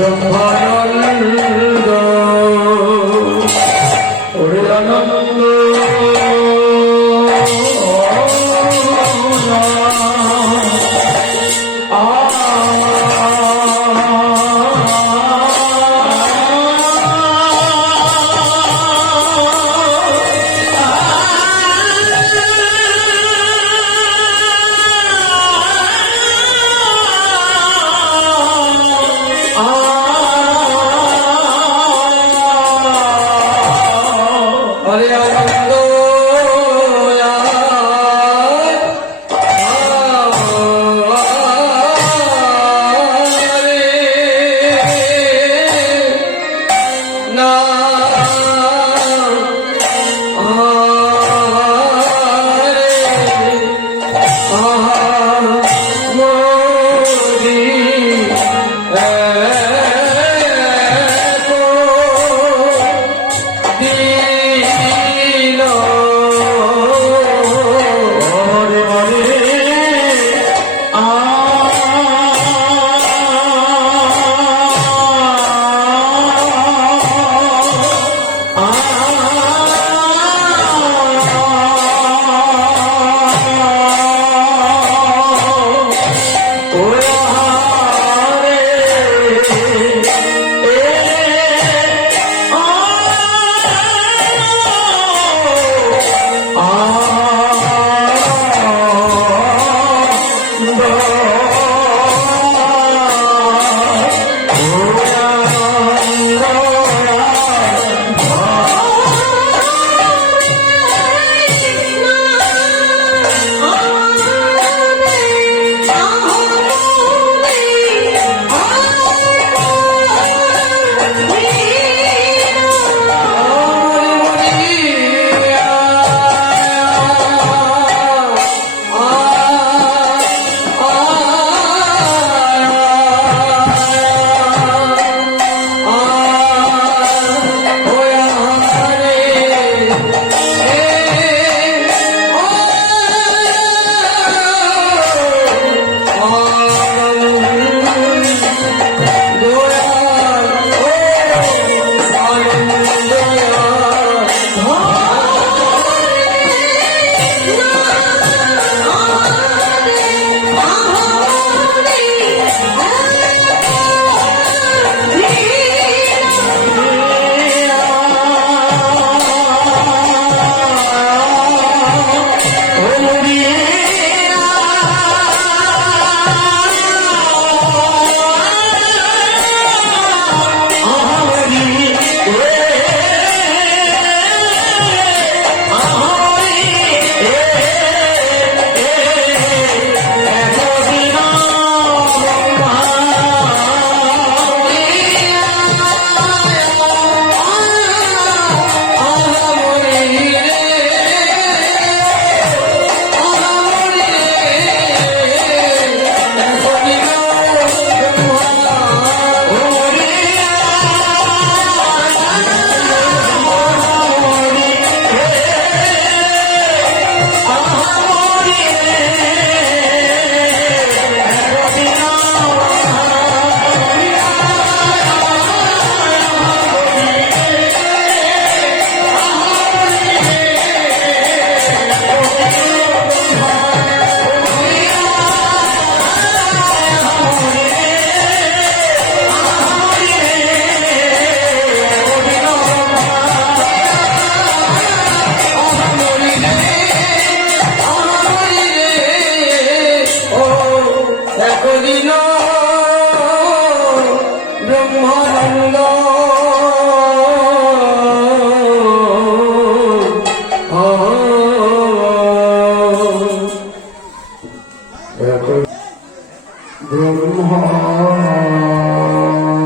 ব্রহ্মানন্দ ওরে আনন্দ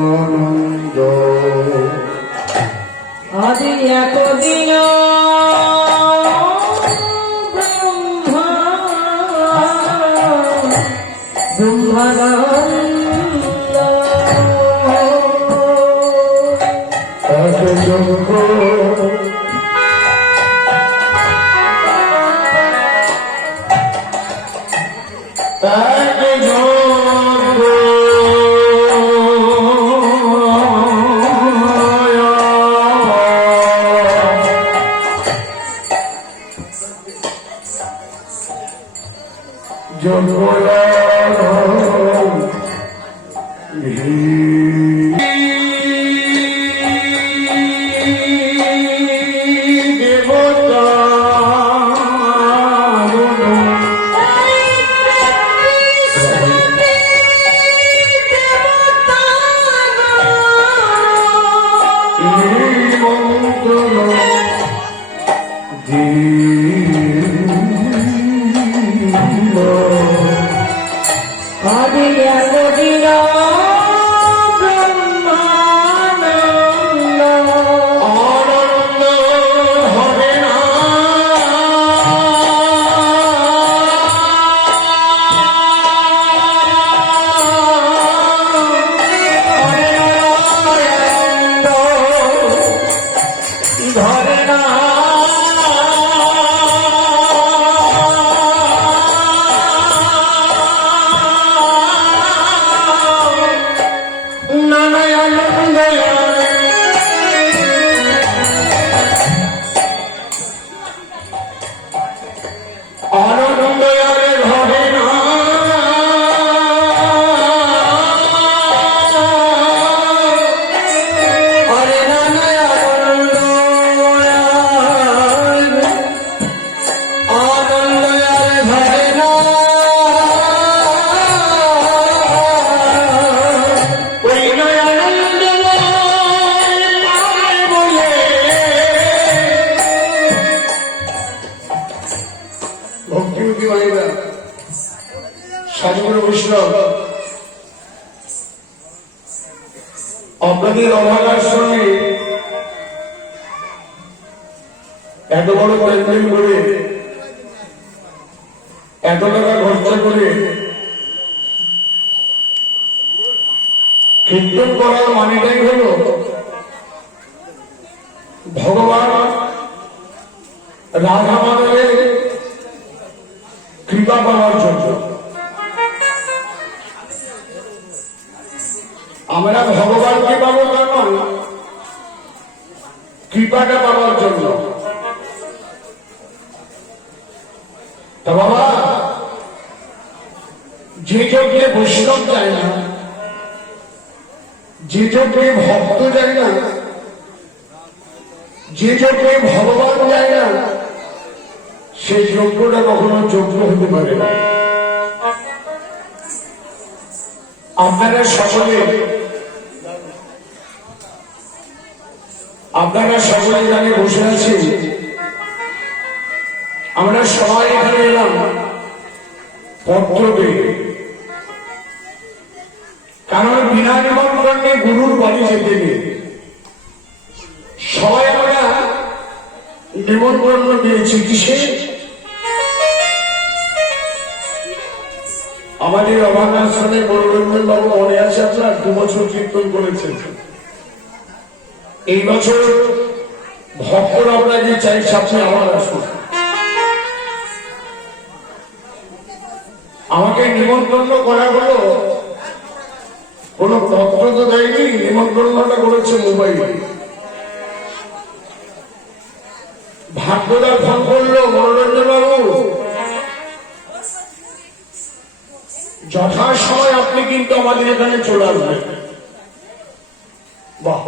ব্রহ্মানন্দ আদি একদিন ব্রহ্মানন্দ আদি একদিন ব্রহ্মানন্দ আনন্দ হবে না ধরে না ভক্তিমতী মায়েরা সাধুগুরু বৈষ্ণব আপনাদের অভাগার সঙ্গে এত বড় প্যান্ডেল করে এত টাকা খরচা করে কীর্তন করার মানেটাই হল ভগবান রাধা মাধবের কৃপা পাওয়ার জন্য। আমরা ভগবানকে পাবো তা নয়, কৃপাটা পাওয়ার জন্য। তা বাবা, যে যজ্ঞে বৈষ্ণব যায় না, যে যজ্ঞে ভক্ত যায় না, যে যজ্ঞে ভগবান যায় না, সেই যজ্ঞটা কখনো যজ্ঞ হতে পারে না। আপনারা সকলে এখানে বসে আছি, আমরা সবাই এখানে এলাম পত্র পেয়ে, কারণ বিনা নিমন্ত্রণে গুরুর বাড়ি যেতে নেই। সবাই আমরা নিমন্ত্রণ পেয়েছি কিসে? আমাদের অভাগাশ্রমে মনোরঞ্জন বাবু মনে আছে আপনার 2 বছর কীর্তন করেছেন। এই বছর ভক্তরা আপনাকে চাইছে আপনি আবার আসুন। আমাকে নিমন্ত্রণ করা হলো, কোন পত্র তো দেয়নি, নিমন্ত্রণটা করেছে মোবাইলে। ভাগ্যদা ফোন করলো, মনোরঞ্জন বাবু যথাসময় আপনি কিন্তু আমাদের এখানে চলে আসবেন। বাহ,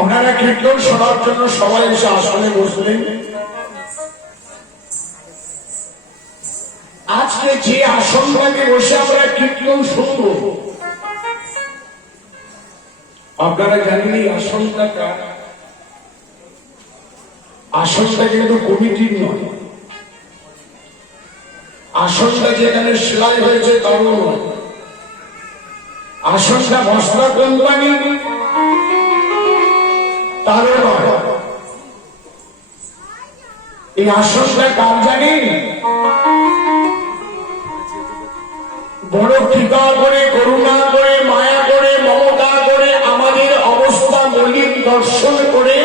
আপনারা কীর্তন শোনার জন্য সবাই এসে আসনে বসলেন। আজকে যে আসনটাকে বসে আমরা কীর্তন শুনব, আপনারা জানেন এই আসনটা কার? আসনটা কিন্তু কমিটির নয়, আসনটা যেখানে সেলাই হয়েছে তারও নয়, আসনটা বস্ত্র কোম্পানি তারও নয়। এই আসনটা কার জানি? বড় কৃপা করে, করুণা করে, মায়া করে, মমতা করে আমাদের অবস্থা মলিন দর্শন করে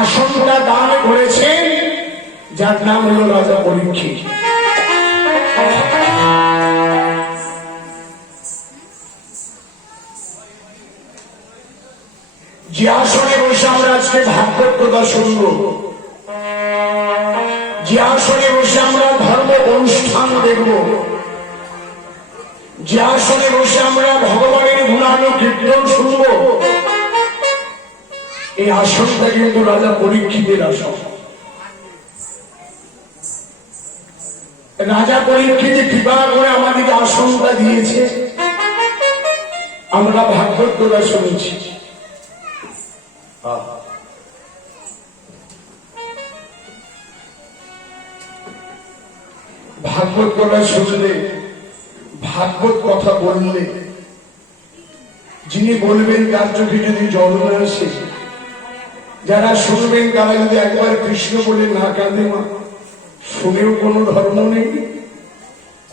আসনটা দান করেছেন, যার নাম হল রাজা পরীক্ষিত। যে আসনে বসে আমরা আজকে ভাগবত কথা শুনব, যে আসনে বসে আমরা ধর্ম অনুষ্ঠান দেখব, যে আসনে বসে আমরা ভগবানের গুণানু কীর্তন শুনব, এই আসনটা কিন্তু রাজা পরীক্ষিতের আসন। রাজা পরীক্ষিত কৃপা করে আমাদেরকে আসনটা দিয়েছে, আমরা ভাগবত কথা শুনেছি। ভাগবত কথা শুনলে, ভাগবত কথা বললে, যিনি বলবেন তার চোখে যদি জল না আসে, যারা শুনবেন তারা যদি একবার কৃষ্ণ বলে না কাঁদে, মা শুনেও কোনো ধর্ম নেই,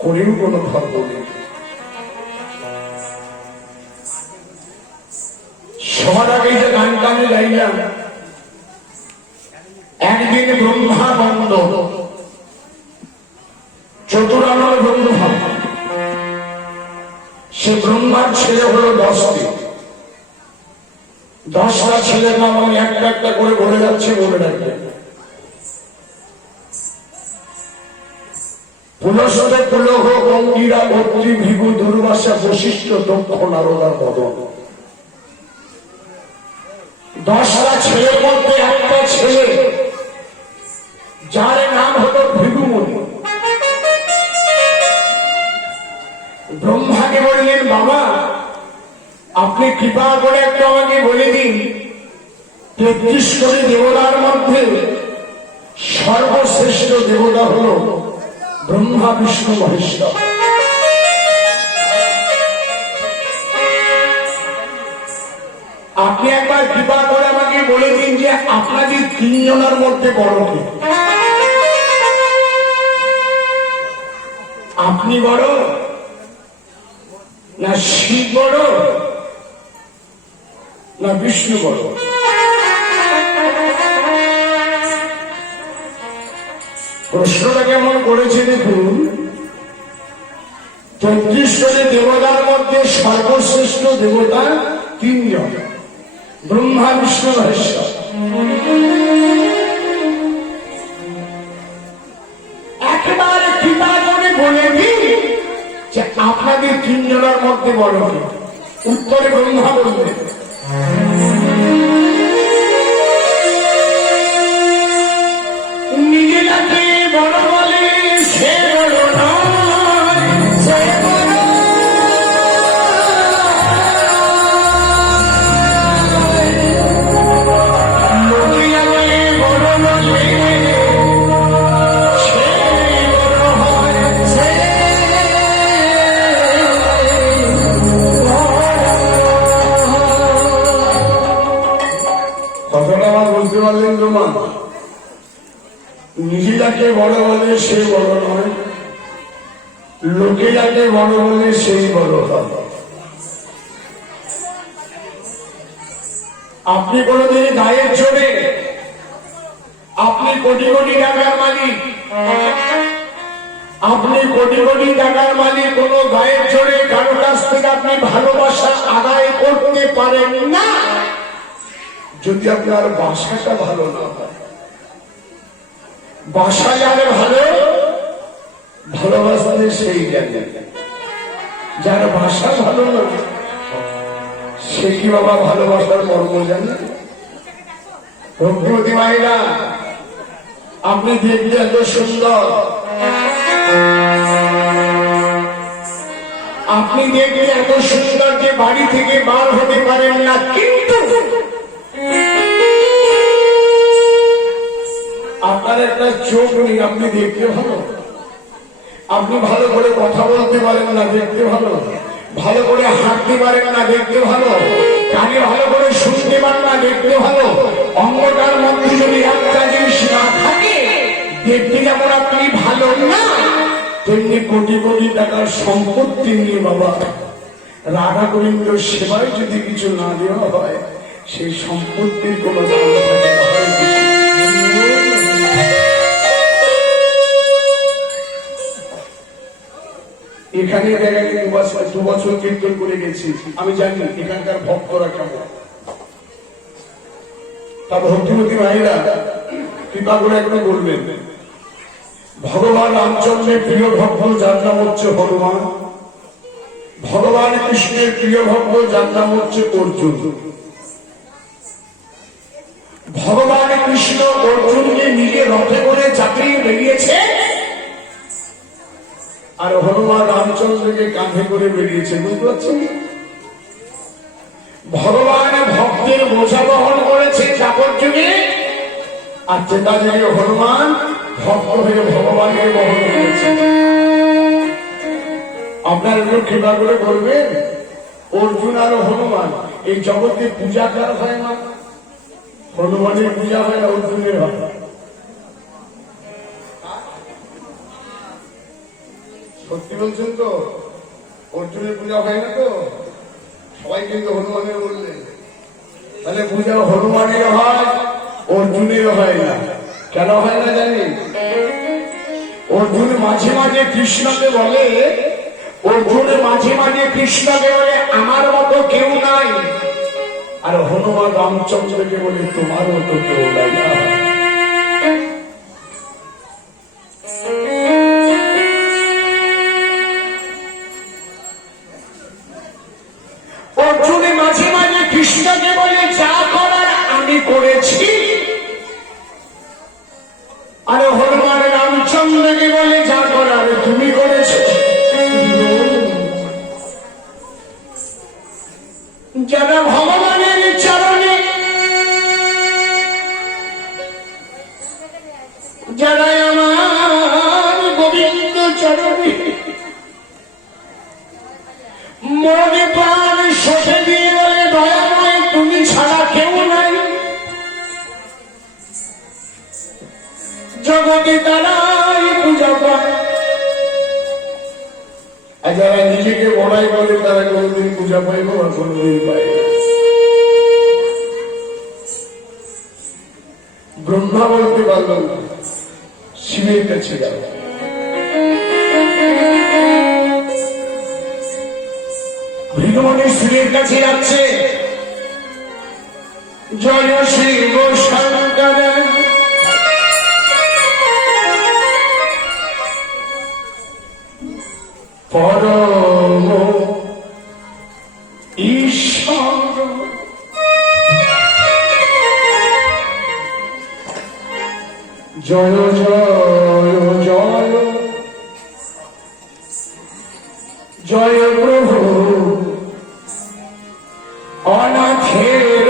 করেও কোনো ধর্ম নেই। সবার আগে যে গানটা আমি গাইলাম, একদিন ব্রহ্মানন্দ চতুরানন্দ ব্রহ্মা, সে ব্রহ্মার ছেলে হলো 10টি। 10টা ছেলের নাম আমি একটা একটা করে বলে যাচ্ছি, বলে রাখবেন। পুলস্ত পুলহ অঙ্গিরা অত্রি ভৃগু দুর্বাসা বশিষ্ঠ দক্ষ নারদার মদন। 10টা ছেলের মধ্যে একটা ছেলে যার নাম হলো ভৃগুমুনি। ব্রহ্মাকে বললেন, বাবা আপনি কৃপা করে একটু আমাকে বলে দিন, 33 কোটি দেবতার মধ্যে সর্বশ্রেষ্ঠ দেবতা হল ব্রহ্মা বিষ্ণু মহেশ্বর। আপনি একবার কৃপা করে আমাকে বলে দিন যে আপনাদের 3 জনের মধ্যে বড় কে? আপনি বড় না শিব বড় না বিষ্ণু বড়? প্রশ্নটা কেমন করেছে দেখুন। 33 কোটি দেবতার মধ্যে সর্বশ্রেষ্ঠ দেবতা 3 জন, ব্রহ্মা বিষ্ণু মহেশ্বর। একেবারে কৃপা করে বলে দিন যে আপনাদের 3 জনের মধ্যে বড় কে? উত্তরে ব্রহ্মা বললেন, নিজেকে বড় বলে সে বড় নয়, সে বড় লোকে বড় বলে সে বড় হয়, সে কথাটা আমার বলতে পারলেন তো মা? নিজে যাকে বড় বলে সে বড় নয়, লোকে যাকে বড় বলে সেই বড় হয়। আপনি কোনদিন গায়ের জোরে, আপনি কোটি কোটি টাকার মালিক, আপনি কোটি কোটি টাকার মালিক, কোন গায়ের জোরে কারো কাছ থেকে আপনি ভালোবাসা আদায় করতে পারেন না যদি আপনার বাসাটা ভালো না হয়। বাসা যারে ভালো, ভালোবাসতে সেই জানে। যার বাসা ভালো না সে কি বাবা ভালোবাসার মর্ম জানে? ভক্তিমতী মায়েরা, আপনি দেখলে এত সুন্দর, আপনি দেখলে এত সুন্দর যে বাড়ি থেকে বার হতে পারেন না, কিন্তু আপনার একটা চোখ নেই, আপনি দেখতে ভালো, আপনি ভালো করে কথা বলতে পারেন না, দেখতে ভালো, ভালো করে হাঁটতে পারেন না, দেখতে ভালো, কানে ভালো করে শুনতে পারেন না, দেখতে ভালো। অঙ্গটার মধ্যে যদি একটা জিনিস না থাকে, দেখতে যেমন আপনি ভালো না, তেমনি কোটি কোটি টাকার সম্পত্তি নিয়ে বাবা রাধা গোবিন্দ সেবায় যদি কিছু না দেওয়া হয়, সেই সম্পত্তির কোনো দাম থাকে না। এখানে 2 বছর কীর্তন করে গেছি, আমি জানি এখানকার ভক্তরা কেমন। তা ভক্তিমতী ভাইরা কৃপা করে একটু বলবেন, ভগবান রামচন্দ্রের প্রিয় ভক্ত যার নাম হচ্ছে হনুমান, ভগবান কৃষ্ণের প্রিয় ভক্ত যার নাম হচ্ছে অর্জুন। ভগবান কৃষ্ণ অর্জুনকে নিজে রথে করে চাকরিয়ে বেরিয়েছে, আর হনুমান রামচন্দ্রকে কাঁধে করে বেরিয়েছে। বুঝতে পারছেন? ভগবান ভক্তের বোঝা বহন করেছে চাকর যুগে, আর চেতা যুগে হনুমান ভক্ত হয়ে ভগবানের বহন করেছে। আপনার একটু কৃপা করে বলবেন, অর্জুন আর হনুমান এই জগতে পূজা করা হয় না? হনুমানের পূজা হয় না, অর্জুনের হয়? সত্যি বলছেন তো? অর্জুনের পূজা হয় না তো? সবাই কিন্তু হনুমানের বললেন, তাহলে পূজা হনুমানের হয়, অর্জুনের হয় না। কেন হয় না জানি? অর্জুন মাঝে মাঝে কৃষ্ণকে বলে, অর্জুন মাঝে মাঝে কৃষ্ণকে বলে আমার মতো কেউ নাই, আর হনুমান রামচন্দ্রকে বলে তোমার মতো কেউ নাই। অর্জুনে মাঝে মাঝে কৃষ্ণকে বলে যা করার আমি করেছি, আর হনুমান রামচন্দ্রকে বলে যা করার তুমি করেছো। যারা ভগবানের চরণে, যারা আমার গোবিন্দ চরণে মনে প্রাণ সঁপে দিয়ে বলে দয়াময় তুমি ছাড়া কেউ নাই, জগতে তারাই পূজা পায়। আর যারা নিজেকে বড়াই বলে তারা কোনদিন পূজা পাইব আর কোনদিন পাই না। ব্রহ্মা বলতে পারল না, শিবের কাছে গেল। ভগবানের শিবের কাছে যাচ্ছে, জয় শিব শঙ্কর পরম ঈশ্বর, জয় জয় জয় জয় প্রভু অনাথের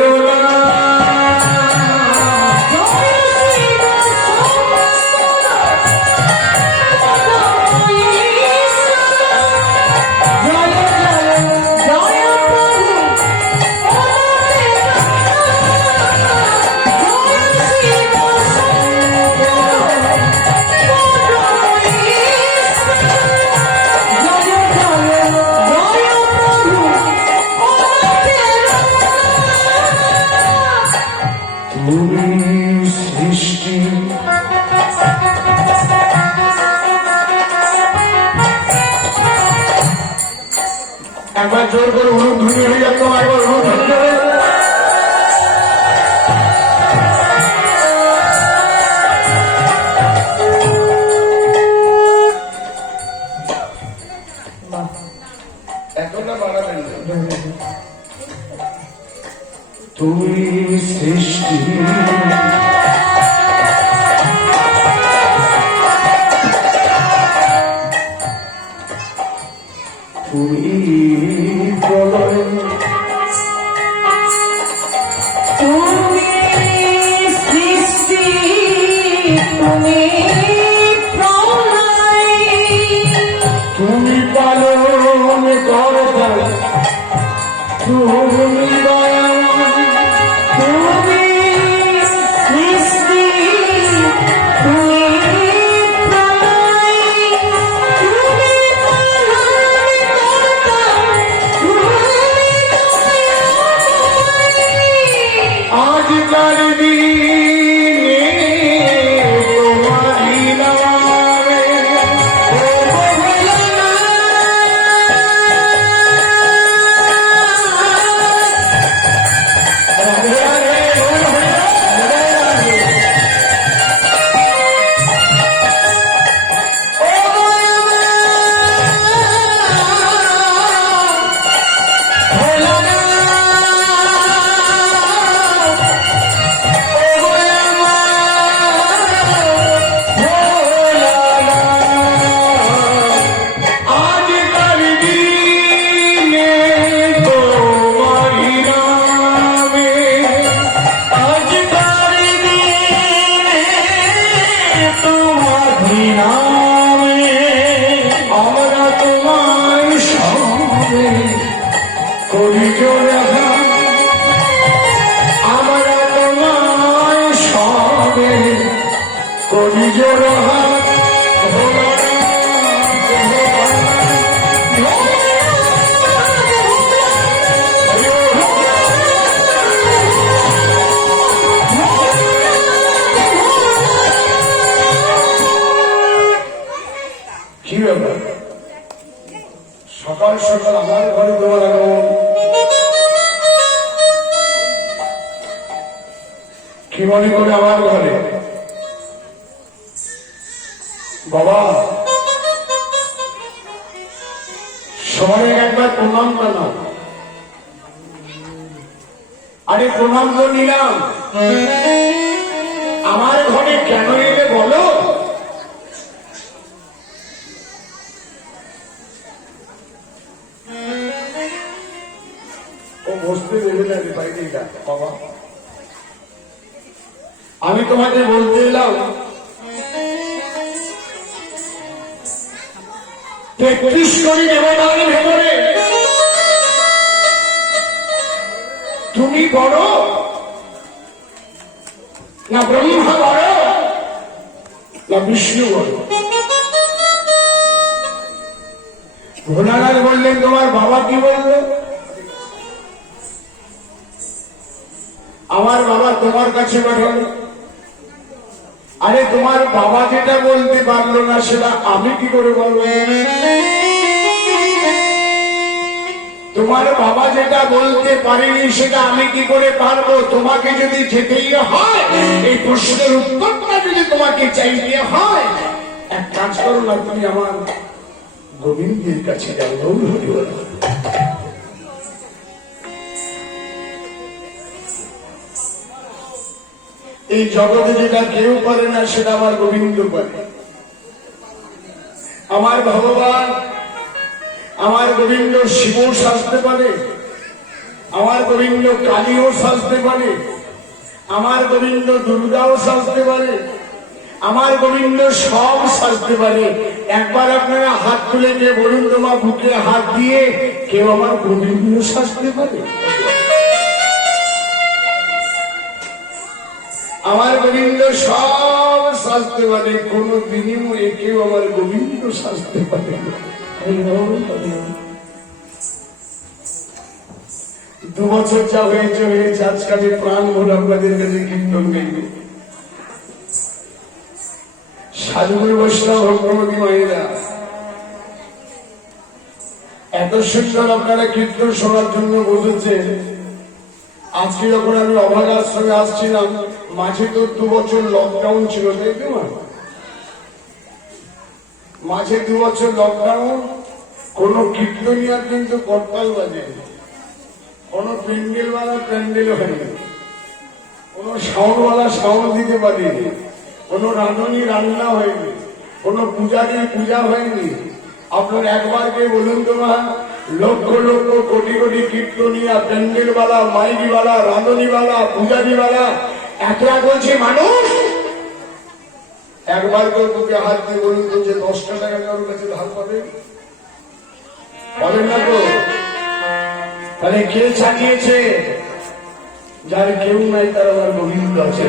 সৃষ্টি একবার জোর করে অনুধ্বনি হয়ে যেত, একবার অনুধ্বনি করে এতটা বাড়াবেন না। তুমি সৃষ্টি তুমি প্রলয়, তুমি সৃষ্টি, তুমি প্রলয়, তুমি পালন কর্তা, তুমি দয়াময়, তুমি সৃষ্টি, তুমি প্রলয়, তুমি পালনকর্তা, তুমি দয়াময়। আজকাল দিনে তোমারি নামে করি জোড়হাত ভোলানাথ, কি ব্যাপার সকাল সকাল আমার ঘরে তোমার আগমন? কি মনে করে আমার ঘরে? বাবা সবাই একবার প্রণাম জানাও। আরে প্রণাম তো নিলাম, আমার ঘরে কেন এলে বলো? ও বসতে দেবে না বাইরে বাবা। আমি তোমাকে বলতে এলাম 33 কোটি দেবতার ভেতরে তুমি বড় না ব্রহ্মা বড় না বিষ্ণু বড়? ভোলানাথ বললেন তোমার বাবা কি বললো? আমার বাবা তোমার কাছে পাঠালো। আরে তোমার বাবা যেটা বলতে পারলো না সেটা আমি কি করে বলবো? তোমার বাবা যেটা বলতে পারেনি সেটা আমি কি করে পারবো? তোমাকে যদি যেতেই হয়, এই প্রশ্নের উত্তরটা যদি তোমাকে চাইতে হয়, এক কাজ করো না, তুমি আমার গোবিন্দের কাছে যাও। এই জগতে যেটা কেউ পারে না সেটা আমার গোবিন্দ পারে। আমার ভগবান, আমার গোবিন্দ শিবও সাজতে পারে, আমার গোবিন্দ কালীও সাজতে পারে, আমার গোবিন্দ দুর্গাও সাজতে পারে, আমার গোবিন্দ সব সাজতে পারে। একবার আপনারা হাত তুলে কে বলুন তোমার বুকে হাত দিয়ে কেউ আমার গোবিন্দ সাজতে পারে? আমার গোবিন্দ সব সাজতে পারে, কোন বিনিময়ে কেউ আমার গোবিন্দ সাজতে পারে না। 2 বছর যা হয়েছে আজকাল প্রাণ ভোর আপনাদের কাছে কীর্তন নেই। সাধুগুরু বৈষ্ণব ভক্তমতী মায়েরা এত সুন্দর আপনারা কীর্তন শোনার জন্য বসেছেন। আজকে যখন আমি অভাগ আশ্রমে আসছিলাম, মাঝে তো 2 বছর লকডাউন ছিল, তাই তো? মাঝে 2 বছর লকডাউন, কোন কীর্তনিয়ার কিন্তু করতাল বাজেনি, কোন প্যান্ডেলওয়ালা প্যান্ডেল হয়নি, কোন সাউন্ডওয়ালা সাউন্ড দিতে পারেনি, কোন রাঁধুনি রান্না হয়নি, কোন পূজারীর পূজা হয়নি। আপনার একবার কে বলুন তো মা, লক্ষ লক্ষ কোটি কোটি কীর্তনিয়া, প্যান্ডেলওয়ালা, মাইকিওয়ালা, রাঁধুনিওয়ালা, পূজারীওয়ালা এত বলছে মানুষ, একবার কেউ তোকে হাত দিয়ে বলুন তো যে 10 টাকা কারোর কাছে ধার পাবে? বলেন না তো? তাহলে কে ছাড়িয়েছে? যার কেউ নাই তার আমার গোবিন্দ আছে।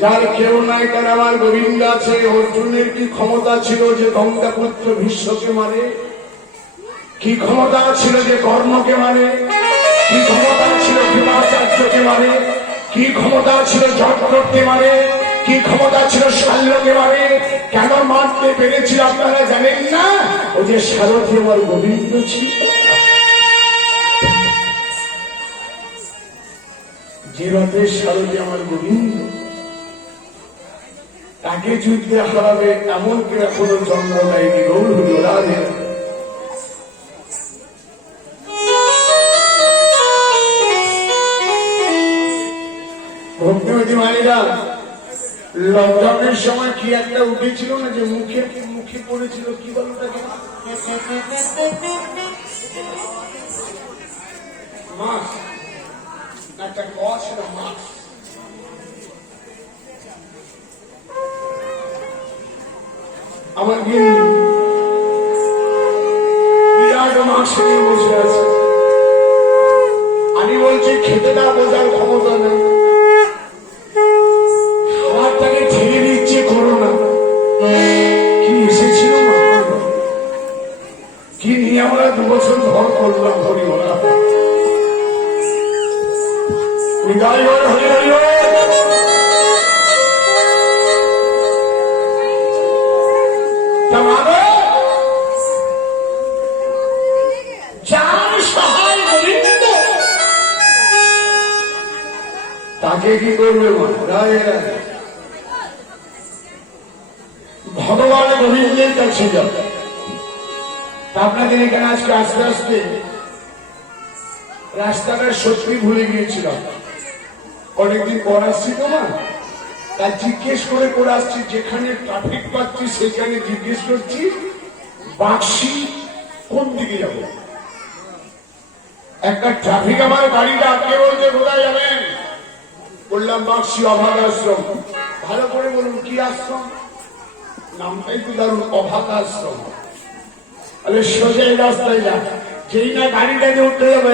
যার কেউ নাই তার আমার গোবিন্দ আছে। অর্জুনের কি ক্ষমতা ছিল যে গঙ্গাপুত্র ভীষ্মকে মারে? কি ক্ষমতা ছিল যে কর্ণকে মারে? কি ক্ষমতা ছিল ভীমাচার্যকে মারে? কি ক্ষমতা ছিল জটকে মারে? কি ক্ষমতা ছিল শাল্যকে মারে? কেন মারতে পেরেছিল আপনারা জানেন না? ও যে সারথি আমার গোবিন্দ ছিল। যে রথের সারথি আমার গোবিন্দ, তাকে যুদ্ধে হারাবে এমন কি এখনো জন্ম নেয়নি। গৌর রাধে। ভক্তিমতী মায়েরা, লকডাউনের সময় কি একটা উঠেছিল না যে মুখে মুখে পড়েছিল, কি বল ওটাকে? মাস্ক, একটা কস না মাস্ক। আমার বিরাট মাস্ক নিয়ে বসে আছে। আমি বলছি খেতে না বোঝার ক্ষমতা নেই। ভর করলাম হরি বলা বিদায় হল হরি হরি বল। তা মানে যার সহায় গোবিন্দ তাকে কি করবে মা? রায় রায় ভগবান গোবিন্দের কাছে যাবে। আপনাদের এখানে আজকে আস্তে আস্তে রাস্তাটা সত্যি ভুলে গিয়েছিলাম। অনেকদিন পর আসছি তো মা, তা জিজ্ঞেস করে করে আসছি, যেখানে ট্রাফিক পাচ্ছি সেখানে জিজ্ঞেস করছি বাক্সি কোন দিকে যাবো। একটা ট্রাফিক আমার গাড়িটা আটকে বলছে কোথায় যাবেন, বললাম বাক্সি অভাগ আশ্রম। ভালো করে বলুন কি আশ্রম, নামটাই তো দারুণ, অভাগ আশ্রম। তাহলে সোজাই রাস্তায় যা, যেই না গাড়িটাকে উঠতে যাবে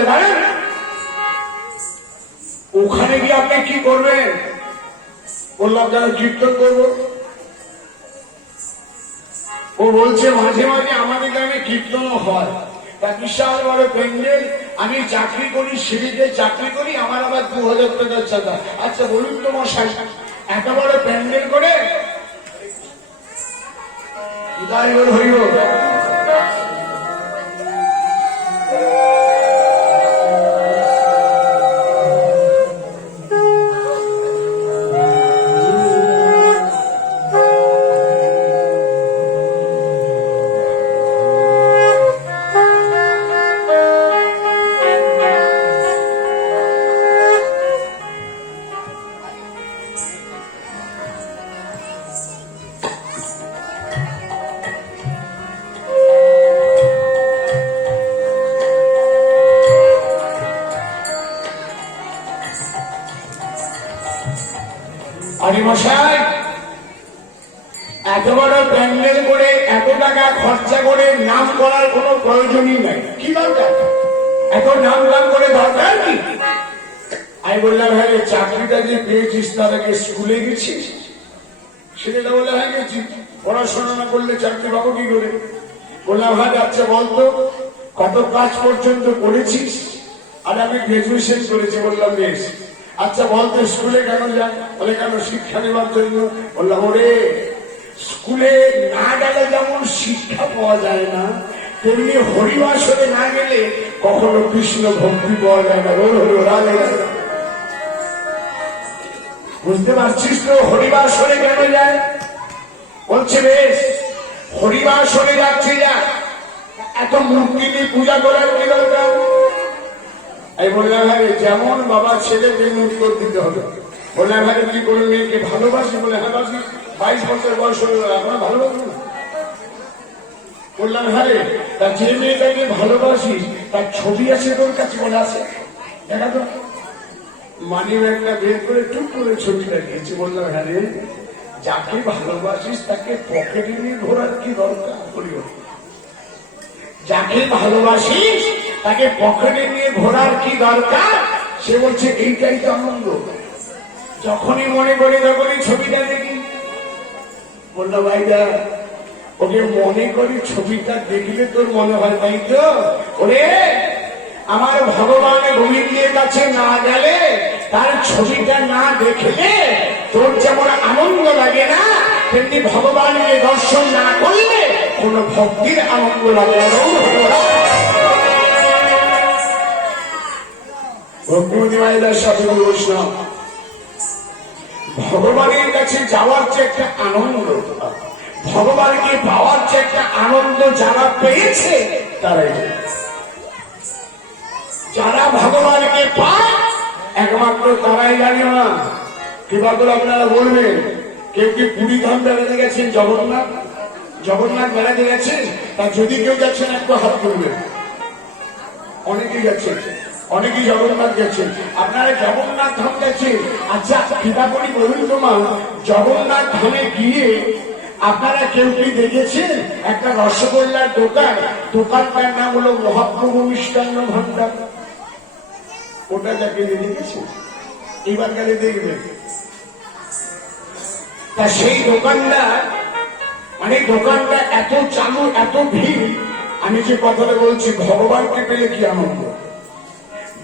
ওখানে গিয়ে আপনি কি করবেন, বললাম যারা কীর্তন করবো। ও বলছে মাঝে মাঝে আমাদের গ্রামে কীর্তনও হয়, তা বিশাল বড় প্যান্ডেল, আমি চাকরি করি, সিঁড়িতে চাকরি করি, আমার আবার 2000 টাকার চাঁদা। আচ্ছা বলুন তো মশাই, এত বড় প্যান্ডেল করে হইব? আরে মশাই, এত বড় প্যান্ডেল করে এত টাকা খরচা করে নাম করার কোন প্রয়োজনই নাই, কি দরকার এত নাম নাম করে, দরকার কি? আমি বললাম হ্যাঁ চাকরিটা যে পেয়েছিস তাদেরকে স্কুলে গেছিস? ছেলেটা বলে হ্যাঁ গেছি। পড়াশোনা না করলে চাকরি পাবো কি করে? বললাম হ্যাঁ আচ্ছা বলতো কত কাজ পর্যন্ত করেছিস? আর আমি গ্রাজুয়েশন করেছি। বললাম বেশ, আচ্ছা বলতো স্কুলে কেন যান? বলে কেন শিক্ষা নেওয়ার জন্য। বললাম ওরে, স্কুলে না গেলে যেমন শিক্ষা পাওয়া যায় না, তেমনি হরিবাসরে না গেলে কখনো কৃষ্ণ ভক্তি পাওয়া যায় না। বুঝতে পারছিস তো হরিবাসরে কেন যায়? বলছে বেশ, হরিবাসরে যাচ্ছে যা, এত মূর্তি নিয়ে পূজা করার কি দরকার? এই বললাম হ্যাঁ যেমন বাবা ছেলে তেমনি উত্তর দিতে হবে। বললাম হ্যাঁ কি করে মেয়েকে ভালোবাসি? বলে হ্যাঁ বাসি, 22 বছর বয়স হয়ে গেল, আপনার ভালোবাসবেন না? বললাম হ্যাঁ রে, তা যে মেয়েটাকে ভালোবাসিস তার ছবি আছে তোর কাছে? বলে আছে, দেখা তো। মানি ব্যাগটা বের করে টুক করে ছবিটা দিয়েছি। বললাম হ্যাঁ রে, যাকে ভালোবাসিস তাকে পকেটে নিয়ে ঘোরার কি দরকার? যাকে ভালোবাসিস তাকে পকেটে নিয়ে ঘোরার কি দরকার? সে বলছে এইটাই তো আনন্দ, যখনই মনে করি তখনই ছবিটা দেখি। বললো ভাইদা, ওকে মনে করি ছবিটা দেখলে তোর মনে হয়, তাই তো? ওরে আমার ভগবান গোবিন্দের কাছে না গেলে, তার ছবিটা না দেখলে তোর যেমন আনন্দ লাগে না, তেমনি ভগবানকে দর্শন না করলে কোন ভক্তির আনন্দ লাগে না। ভগবানের কাছে যাওয়ার যে একটা আনন্দ, ভগবানকে পাওয়ার যে একটা আনন্দ যারা পেয়েছে তারাই, যারা ভগবানকে পায় একমাত্র তারাই জানে না। কিভাবে করে আপনারা বলবেন? কেউ কি পুরী ধাম বেড়াতে গেছেন, জগন্নাথ বেড়াতে গেছেন? তা যদি কেউ যাচ্ছেন একটু হাত তুলবেন। অনেকেই যাচ্ছেন, অনেকেই জগন্নাথ গেছেন। আপনারা জগন্নাথ ধাম গেছেন? আচ্ছা কৃপা করি বলুন তোমার, জগন্নাথ ধামে গিয়ে আপনারা কেউ কি দেখেছেন একটা রসগোল্লার দোকান, দোকানটার নাম হলো মহাপ্রভু মিষ্টান্ন ভান্ডার? ওটা যাকে দেখেছে এবার গেলে দেখবেন। তা সেই দোকানটা মানে দোকানটা এত চালু, এত ভিড়, আমি যে কথাটা বলছি, ভগবানকে পেলে কি আনন্দ।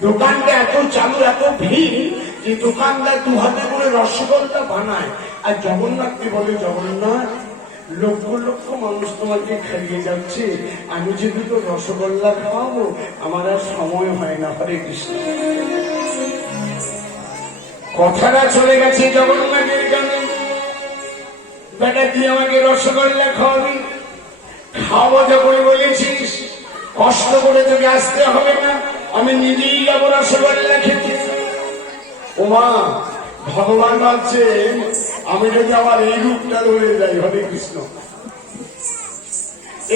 দোকানটা এত চালু, এত ভিড়, যে দোকানদার দু হাতে করে রসগোল্লা বানায়, আর জগন্নাথকে বলে, জগন্নাথ লক্ষ লক্ষ মানুষ তোমাকে খাইয়ে যাচ্ছে, আমি যে দুটো রসগোল্লা খাওয়াবো, আমার আর সময় হয় না। হরে কৃষ্ণ। কথাটা চলে গেছে জগন্নাথের গানে, বেটা তুই আমাকে রসগোল্লা খাওয়াবি, খাওয়াবো যখন বলেছিস, কষ্ট করে তোকে আসতে হবে না, আমি নিজেই যাবো রসগোল্লা খেতে। ওমা, ভগবান ভাবছে আমি যদি আমার এই রূপটা ধরে যাই, হরে কৃষ্ণ,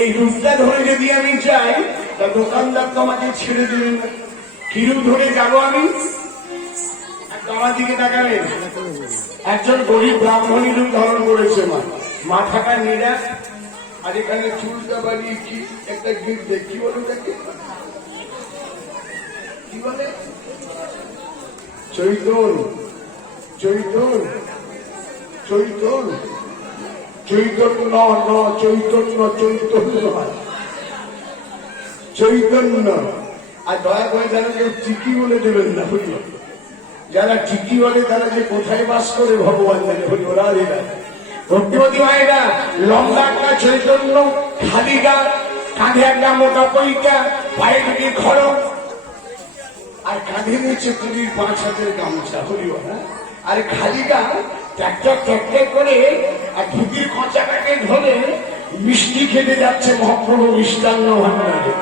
এই রূপটা ধরে যদি আমি যাই, তা দোকানদার তো আমাকে ছেড়ে দেবেন না। কি রূপ ধরে যাবো আমি? আমার দিকে তাকালেন, একজন গরিব ব্রাহ্মণী রূপ ধারণ করেছে, মাথাটা নিরা, আর এখানে চুলটা বাড়িয়ে কি একটা গিট দেখি, বলে তাকে কি বলে? চৈতন, চৈতন, চৈতন, চৈতন্য ন, চৈতন্য, চৈতন্য হয় চৈতন্য। আর দয়া করে যেন কেউ চিকি বলে দেবেন না, বুঝল? যারা চিকি বলে তারা যে কোথায় বাস করে ভগবান জানে, বুঝল? ওরা ভক্তিমতী মায়েরা লম্বা একটা চৈতন্য, খালি গা, কাঁধে একটা মোটা পৈকা, পায়ে দুটি খড়ক, আর কাঁধে নিচে পুরীর 5 হাতের গামছা, হরিও না। আর খালি গা ট্যাকট্যাক ট্যাকট্যাক করে, আর ধুতির খোঁচাটাকে ধরে মিষ্টি খেতে যাচ্ছে মহাপ্রভু মিষ্টান্ন ভান্ডারে।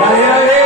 রাধে রাধে।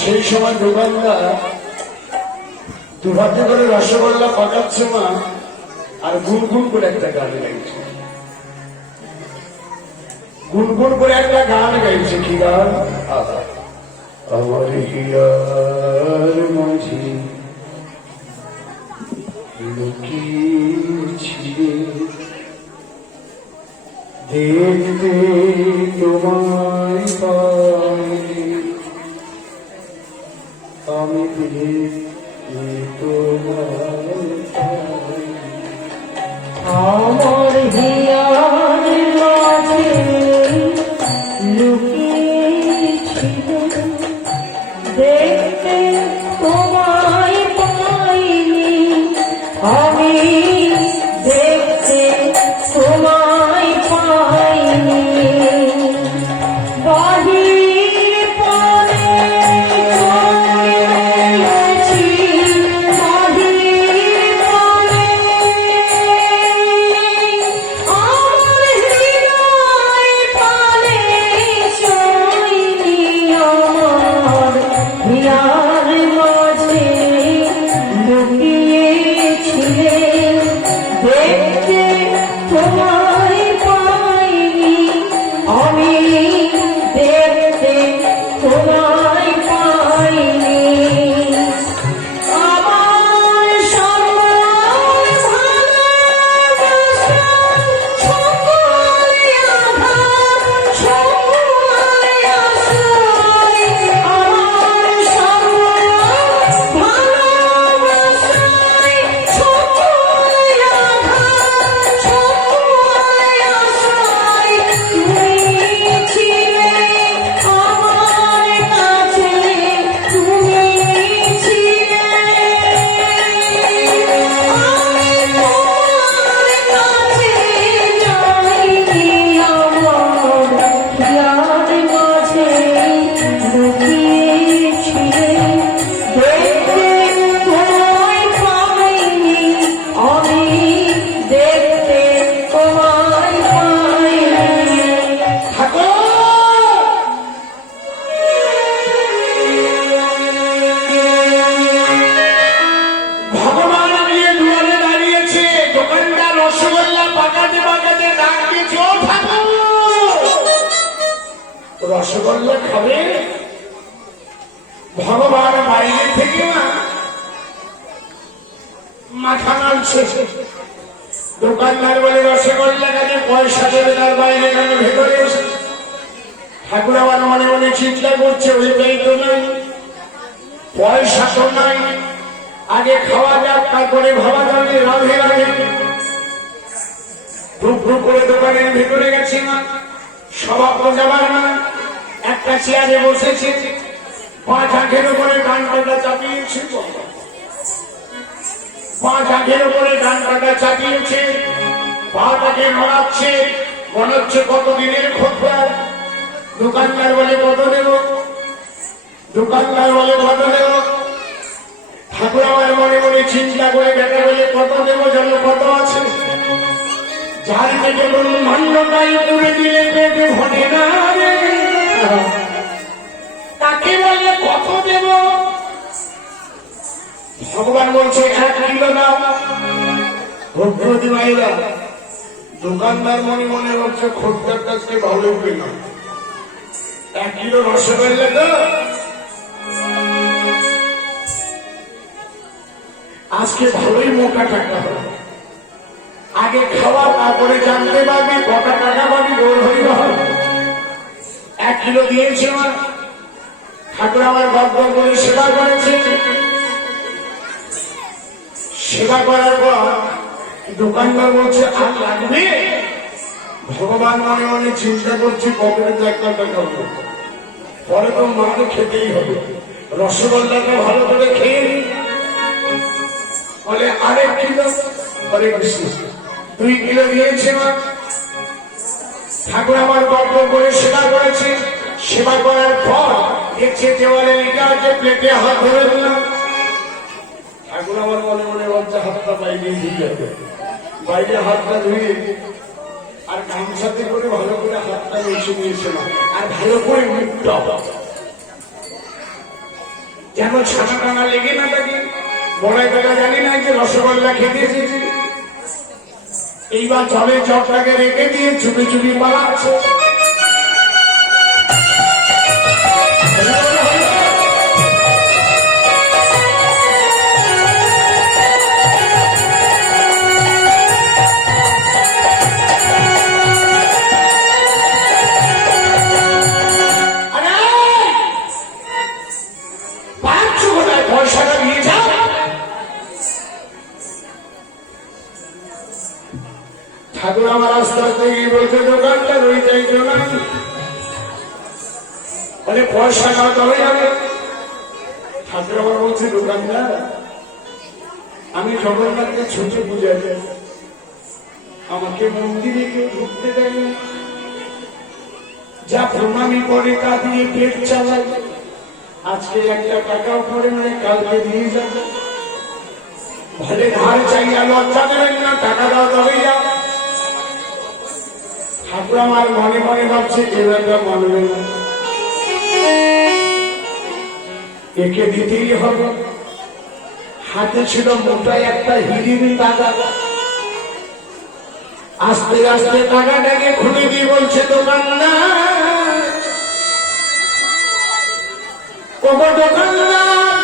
সেই সময় দোকানদার দুহাতে করে রসগোল্লা পাকাচ্ছে মা, আর গুনগুন করে একটা গান গাইছে, গুনগুন করে একটা গান গাইছে। কি গান? আমার হিয়ার মাঝে লুকিয়েছিলে, দেখতে তোমায় পাইনি, আমি আমার হিয়ার মাঝে লুকিয়েছিল, দেখতে তোমায় পাইনি, আমি দেখতে তোমায় পাইনি। বাহির পরে চলেছি, বাহির পরে আমার হৃদয় পানে চইনি, আমার হিয়ার মাঝে লুকিয়েছিলে, দেখতে তোমায় পাইনি, আমি দেখতে তোমায় পাইনি। আমার সময় ভালোবাসা সকল আঘাত, সকল আশ্রয়, আমার সময় ভালোবাসায় সকল আঘাত, সকল আশ্রয়, তুমি ছিলে রসগোল্লা খাবে। ভগবান বাইরে থেকে না মাথা নাড়ছে। দোকানদার বলে রসগোল্লা কাছে পয়সা দেবে, তার বাইরে কেন ভেতরে এসে? ঠাকুর আবার মনে মনে চিন্তা করছে, ওইটাই তো নাই, পয়সা তো নাই, আগে খাওয়া যাক, তারপরে ভাবা যাবে। রাধে রাধে টুকরু করে দোকানের ভেতরে গেছে না, স্বভাব যাবার না, একটা চেয়ারে বসেছে, পাঁচ আঁখের উপরে ডানপাটা চাপিয়েছে, পাঁচ আঁখের উপরে ডানপাটা চাপিয়েছে, পাটাকে নড়াচ্ছে, মনে হচ্ছে কতদিনের খোঁজবার। দোকানদার বলে কত দেব, দোকানদার বলে কত দেব। ঠাকুর আমার মনে মনে চিন্তা করে বেটা বলে কত দেব, যেন কত আছে। যার পেটে ব্রহ্মাণ্ডটাই করে দিলে পেটে ভরে না রে, তাকে বলে কত দেব। ভগবান বলছে 1 কিলো দাও। ভক্তি ভাইরা, দোকানদার মনে মনে হচ্ছে খোদ্দার কাছে ভালো কিনা, 1 কিলো রসগোল্লা দাও। আজকে ভালোই মোটা টাকা হবে, আগে খাওয়া তারপরে জানতে পারবি কটা টাকা পাবি, গোল হইল। 1 কিলো দিয়েছে আমার ঠাকুর, আমার গল্প করে সেবা করেছে। সেবা করার পর দোকানদার বলছে আর লাগবে। ভগবান মনে মনে চিন্তা করছি পকেটে তো 1 টাকা হবে, পরে তো মাকে খেতেই হবে, রসগোল্লাটা ভালো করে খেয়ে নি। বলে 1 কিলো, পরে 2 কিলো দিয়েছে মা। ঠাকুর আমার গল্প করে সেবা করেছে। সেবা করার পর দেখছে দেওয়ালে লেখা আছে প্লেটে হাত ধরে দিলাম। ঠাকুর আমার মনে মনে বলছে হাতটা বাইরে ধুয়ে, বাইরে হাতটা ধুয়ে আর গামছাতে করে ভালো করে হাতটা মুছে নিয়েছিলাম, আর ভালো করে মুখটা যেন ছানা টানা লেগে না থাকে। বড়াই বেলা জানি না যে রসগোল্লা খেতে এসেছি। এইবার জলের জগটাকে রেখে দিয়ে চুপি চুপি পালাচ্ছে। পয়সাটা নিয়ে যাও। ঠাকুর আমার আস্তে আস্তে গিয়ে বলছে দোকানটা রই চাইতো না, বলে পয়সা না তবে যাবে। ঠাকুর আমার বলছে দোকানদার, আমি জগন্নাথকে ছুটে বুঝে যাই, আমাকে মন্দিরে কেউ ঢুকতে দেয় না, যা প্রণামী করে তা দিয়ে পেট চালাই। আজকে 1 টাকাও পরে মানে কালকে দিয়ে যাবে। ভালে ধার চাইয়া লজ্জা দেবেন না, টাকা দাও তবে যাও। ঠাকুর আমার মনে মনে ভাবছে এবারটা মানবে না, একে দিতেই হবে। হাতে ছিল মোটায় একটা হিরির টাকা। আস্তে আস্তে টাকাটাকে খুলে দিয়ে বলছে দোকানদার, ওগো দোকানদার,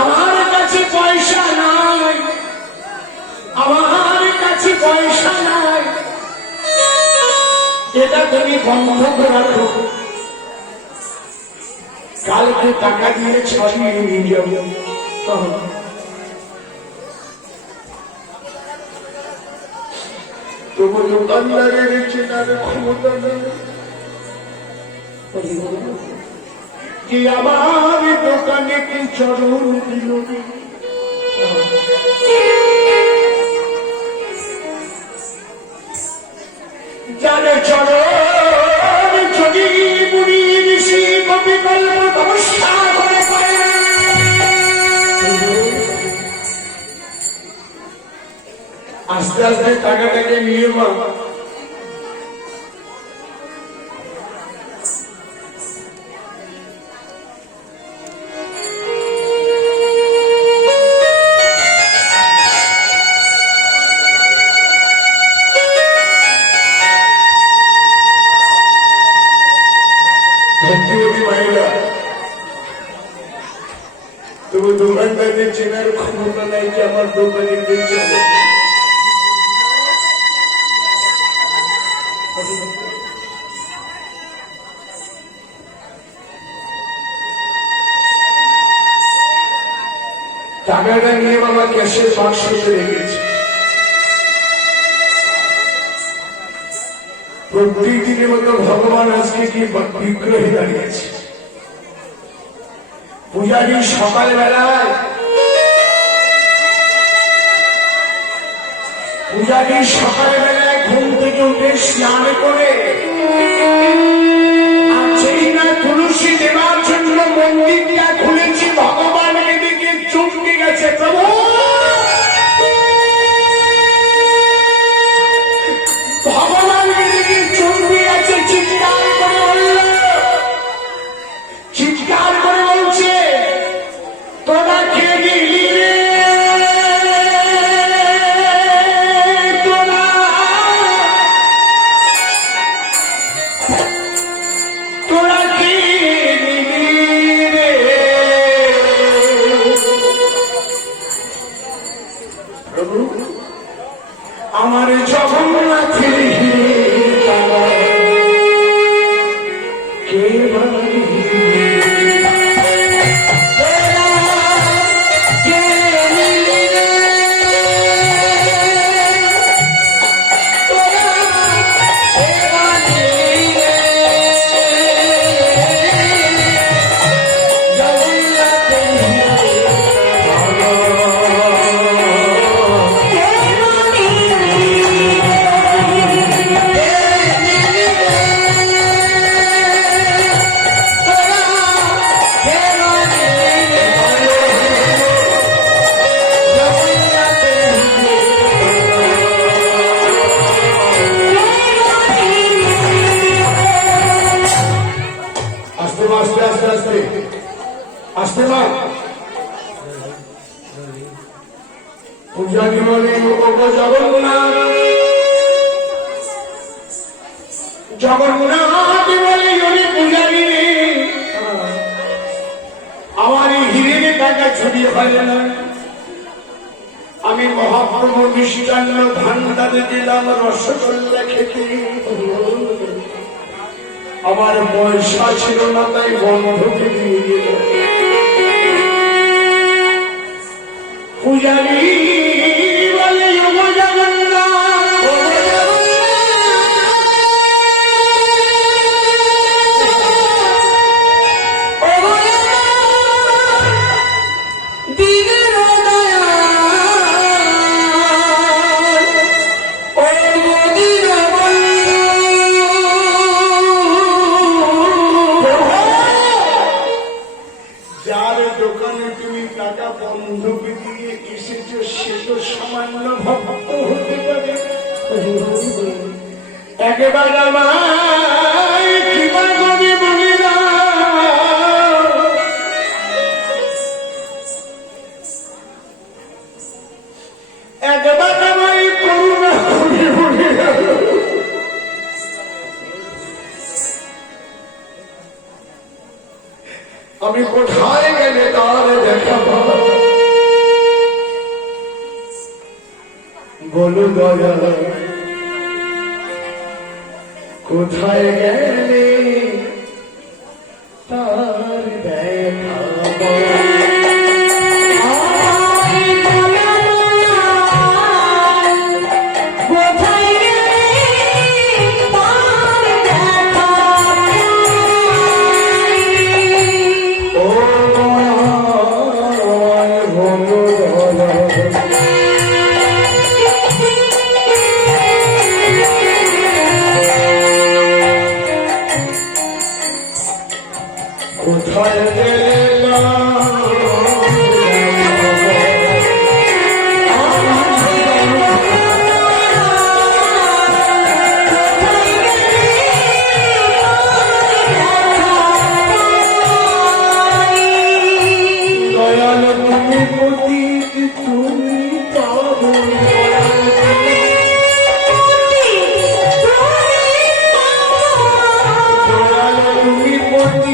আমার কাছে পয়সা নাই, আমার কাছে পয়সা নাই, এটা তুমি বন্ধ করে রাখো, কালকে টাকা দিয়ে ছাড়িয়ে নিয়ে যাবো। তবু দোকানদারের চেনার ক্ষমতা নেই কি আমার দোকানে কি চরণ দিল, জানে চরণ যদি বুড়ি ঋষি কবিকল্প তপস্যা করে পায়। আস্তে আস্তে টাকাটাকে নিয়ে মা সত্যি মায়েরা, তবু দোকানদারদের চেনার ক্ষমতা নাই যে আমার দোকানে চলে। টাকাটা নিয়ে বাবা ক্যাশের বাক্সতে রেখেছে। প্রত্যেক দিনের মতো ভগবান আজকে কি বিগ্রহে দাঁড়িয়েছে। পূজারী সকালবেলায় ঘুম থেকে উঠে স্নান করে আর সেই না তুলসী দেবার জন্য মন্দিরটা খুলেছি, ভগবানের দিকে চমকে গেছে। প্রভু ভগবানের দিকে চমকে গেছে, চিৎকার করে বলছে, তোরা কে দিলি রে, তোরা কে দিলি রে। প্রভু আমার জগন্নাথের বাবা কে বলি আসতে মা। পূজারি বলে জগন্নাথ, জগন্নাথ বলে উনি পূজারি রে, আমার এই হিরের টাকা ছড়িয়ে ফেলে না। আমি মহাপ্রভু মিষ্টান্ন ভান্ডারে দিলাম রসগোল্লা খেতে, আমার পয়সা ছিল না তাই বন্ধকে দিয়ে দিল। পূজারি বলে দোকানে তুমি টাকা বন্ধক দিয়ে এসেছো, সে তো সামান্য ভক্ত হতে পারে। একেবারে আমায় কৃপা করে বলি না, একবার আমায় করুণা করে বলি না। আমি কোথায় গেলে তার দেখা পাবো, বলো দয়া, কোথায় গেলে তার দেখা পাবো। কোথায় দয়াল তুমি পতিত তুমি পাবো, দয়াল তুমি পতিত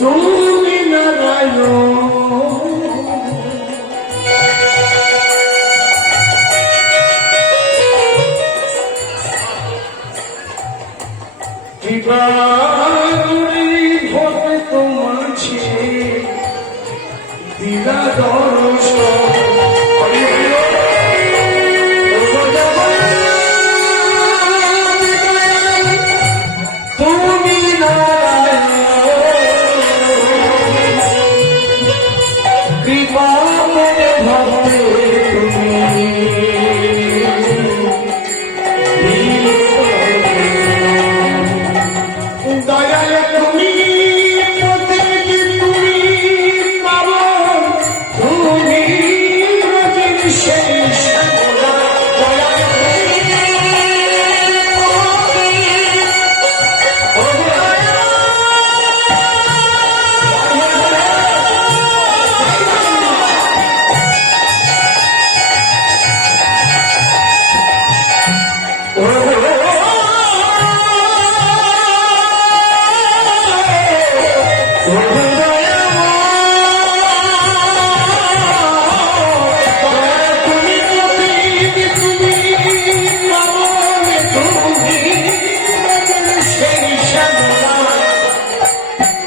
তুমি নারায়ণ কৃপা করে ভবে তোমাছে দিলা দর্শন তুমি কৃপা করে ভবে তুমি দয়াল তুমি প্রত্যেক তুমি পাবন তুমি রোজের শেষ দয়াল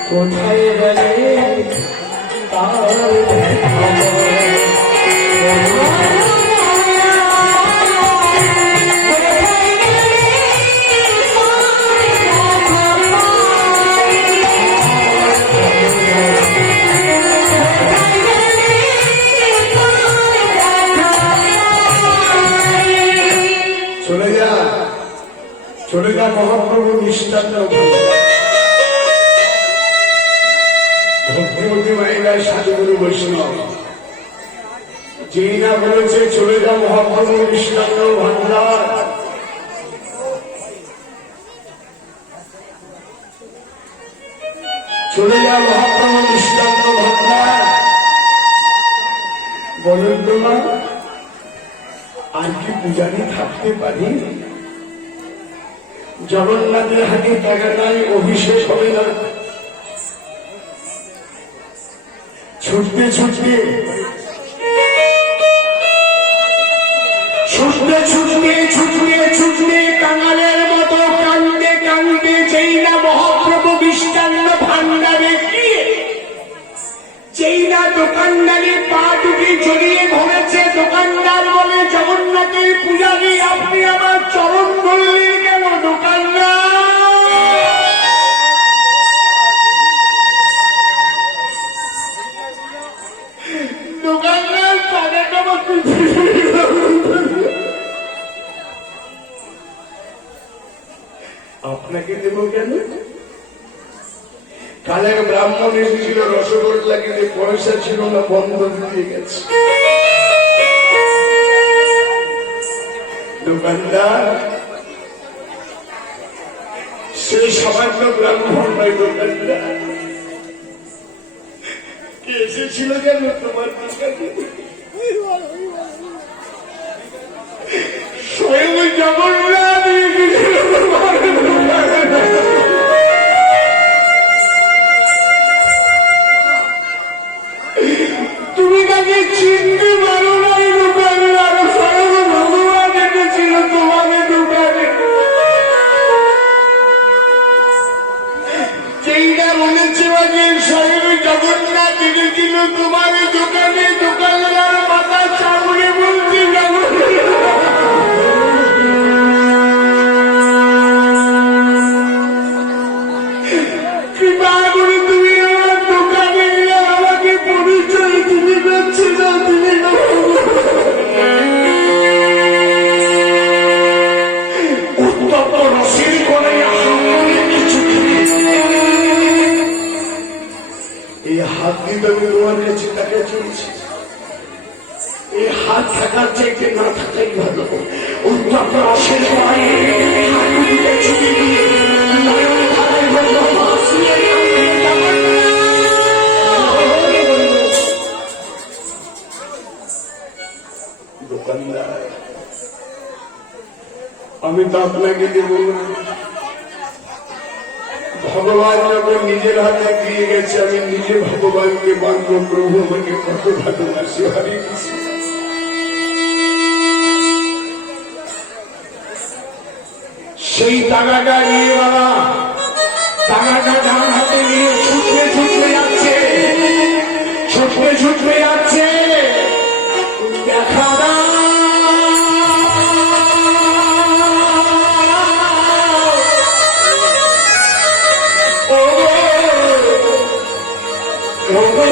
কোথায় গেলে তার চলে যা মহাপ্রভু নিষ্ঠান্ত ভক্তিমতী মায়েরা সাধুগুরু বৈষ্ণব যেই না বলেছে চলে যা মহাপ্রভু নিষ্ঠান্ত ভান্ডার চলে যা মহাপ্রভু নিষ্ঠান্ত ভান্ডার বলুন তো মা আর কি পূজারি থাকতে পারি জগন্নাথের হাতে টাকা নাই অভিষেক হবে না ছুটতে ছুটতে ছুটতে ছুটতে ছুটতে ছুটতে কাঙালের মতো কান্দে কান্দে যেই না মহাপ্রভু মিষ্টান্ন ভান্ডারে গিয়ে যেই না দোকানদারে পা দুটি জড়িয়ে ধরেছে দোকানদার বলে জগন্নাথের পূজারী আপনি আমার চরণ ধরলেন কেন দোকানদার দোকানদার টাকাটা আপনাকে দেব কেন কাল এক ব্রাহ্মণ এসেছিল রসগোল্লা কিনে পয়সা ছিল না বন্ধ দিয়ে গেছে দোকানদার সেই সামান্য ব্রাহ্মণ নয় দোকানদার কে এসেছিল কেন তোমার দোকানে স্বয়ং জগন্নাথ তুমি তাকে চিনতে পারো নাই দোকানদার স্বয়ং ভগবান এসেছিল তোমাদের দোকানে যেইটা বলেছে স্বয়ং জগন্নাথ এসেছিল তোমার দোকানে দোকানদার মাথা চাউলে বলছে কৃপা করে তুমি আমার দোকানে আমাকে পরিচয় দিতে পারছি না তুমি উত্তপ্ত রসের করে কিছু এই হাত দিতে আমি তোমার কাছে টাকা চলছি এই হাত থাকার চাইতে না থাকাই ভালো উত্তপ্ত রসের করে দোকানদার আমি তো আপনাকে দেব না ভগবান যখন নিজের হাতে দিয়ে গেছে, আমি নিজে ভগবানকে মানব, প্রভু আমাকে কত ভালোবাসি। হরে কৃষ্ণ। সেই টাকাটা নিয়ে বাবা, টাকাটা ডান হাতে নিয়ে ছুটবে ছুটবে যাচ্ছে, ছুটবে ছুটবে যাচ্ছে, দেখা দাও ও গো, ও গো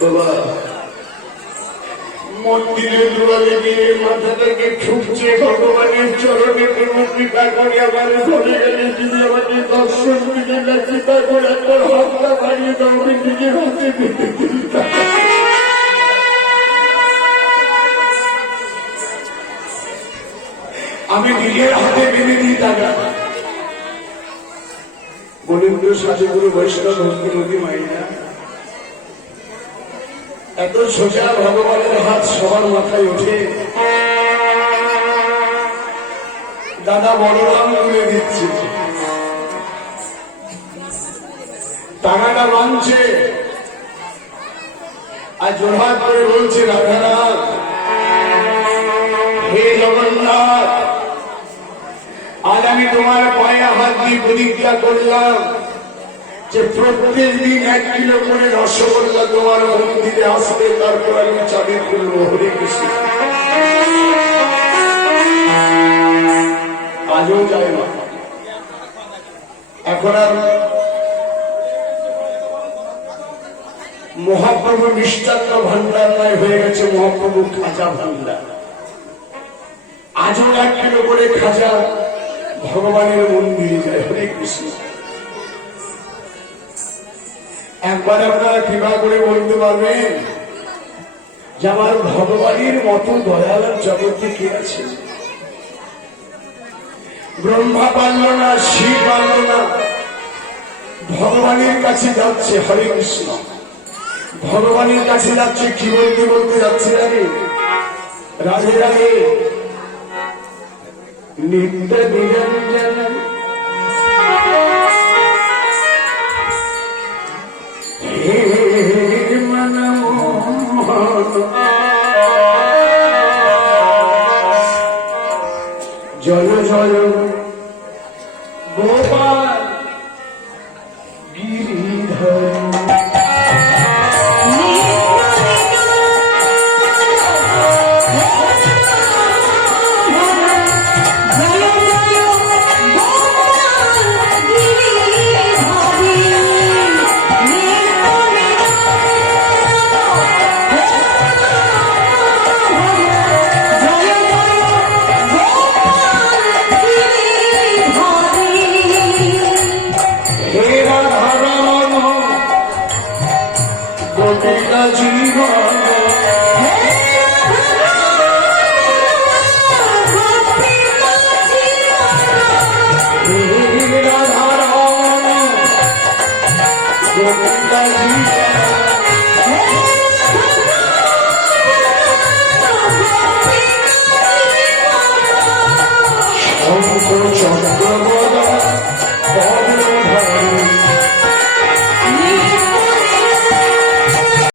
বাবা, মন্দিরের দুয়ারে গিয়ে মাথা থেকে ঠুকছে, ভগবানের চরণে কোনো কৃপা করে আমার ধরে গেলে তিনি আমাকে দর্শন দিকে না, কৃপা করে একবার হাতটা বাড়িয়ে দাও, আমি নিজের হাতে পেতে দিই। আমি নিজের হাতে বেঁধে দিই টাকা। গণেন্দ্র সাজগুরু বৈষ্ণব ভক্তি নদী মাইনা এত সোজা ভগবানের হাত সবার মাথায় ওঠে। দাদা বলরাম তুলে দিচ্ছে, টাকাটা মানছে, আর জোরহাত করে বলছে, রাধানাথ, হে জগন্নাথ, আজ আমি তোমার পায়ে হাত দিয়ে প্রতিজ্ঞা করলাম যে প্রত্যেক দিন 1 কিলো করে রসগোল্লা তোমার মন্দিরে আসবে, তারপর আমি চাবি খুলবো। হরে কৃষ্ণ। আজও যায় না। এখন আর মহাপ্রভু মিষ্টান্ন ভান্ডার নয়, হয়ে গেছে মহাপ্রভু খাজা ভান্ডার। আজও 1 কিলো করে খাজা ভগবানের মন্দিরে যায়। হরে কৃষ্ণ। একবার আপনারা কৃপা করে বলতে পারবেন যে আমার ভগবানের মতো দয়াল জগতে কে আছে? ব্রহ্মা পারল না, শিব পারল না, ভগবানের কাছে যাচ্ছে। হরে কৃষ্ণ। ভগবানের কাছে যাচ্ছে, কি বলতে বলতে যাচ্ছে জানি? রাধে রাধে নিত্য নিরঞ্জন হে মনমোহন, জল জল গোপাল গিরিধর। শঙ্খ চক্র